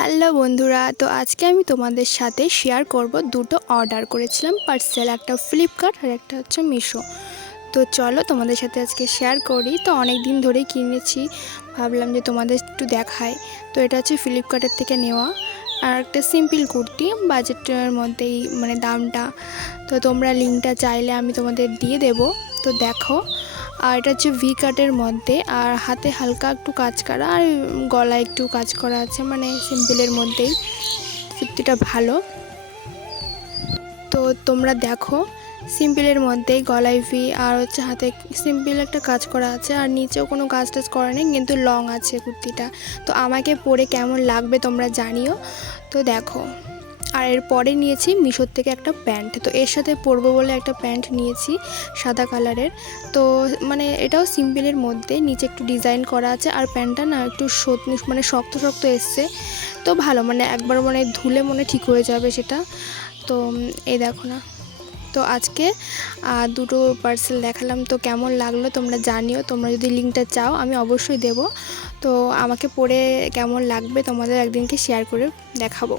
Hello বন্ধুরা, তো আজকে আমি তোমাদের সাথে শেয়ার করব দুটো অর্ডার করেছিলাম পার্সেল, একটা ফ্লিপকার্ট আর একটা হচ্ছে মিশো। তো চলো তোমাদের সাথে আজকে শেয়ার করি। তো অনেক দিন ধরেই কিনেছি, ভাবলাম যে তোমাদের একটু দেখাই। তো এটা হচ্ছে ফ্লিপকার্টের থেকে নেওয়া আর একটা সিম্পল কুর্তি, বাজেটের মধ্যেই মানে দামটা। তো তোমরা লিঙ্কটা চাইলে আমি তোমাদের দিয়ে দেব। তো দেখো, আর এটা হচ্ছে ভি কাটের মধ্যে, আর হাতে হালকা একটু কাজ করা আর গলায় একটু কাজ করা আছে, মানে সিম্পলের মধ্যেই। কুর্তিটা ভালো। তো তোমরা দেখো, সিম্পলের মধ্যেই গলায় ভি আর হচ্ছে হাতে সিম্পল একটা কাজ করা আছে, আর নিচেও কোনো কাজ টাজ করা নেই, কিন্তু লং আছে কুর্তিটা। তো আমাকে পরে কেমন লাগবে তোমরা জানিও। তো দেখো, আর এরপরে নিয়েছি মিশোর থেকে একটা প্যান্ট। তো এর সাথে পরবো বলে একটা প্যান্ট নিয়েছি সাদা কালারের। তো মানে এটাও সিম্পলের মধ্যে, নিচে একটু ডিজাইন করা আছে, আর প্যান্টটা না একটু মানে শক্ত শক্ত এসছে। তো ভালো, মানে একবার মানে ধুলে মনে ঠিক হয়ে যাবে সেটা। তো এই দেখো না। তো আজকে দুটো পার্সেল দেখালাম, তো কেমন লাগলো তোমরা জানিও। তোমরা যদি লিঙ্কটা চাও আমি অবশ্যই দেব। তো আমাকে পরে কেমন লাগবে তোমাদের একদিনকে শেয়ার করে দেখাবো।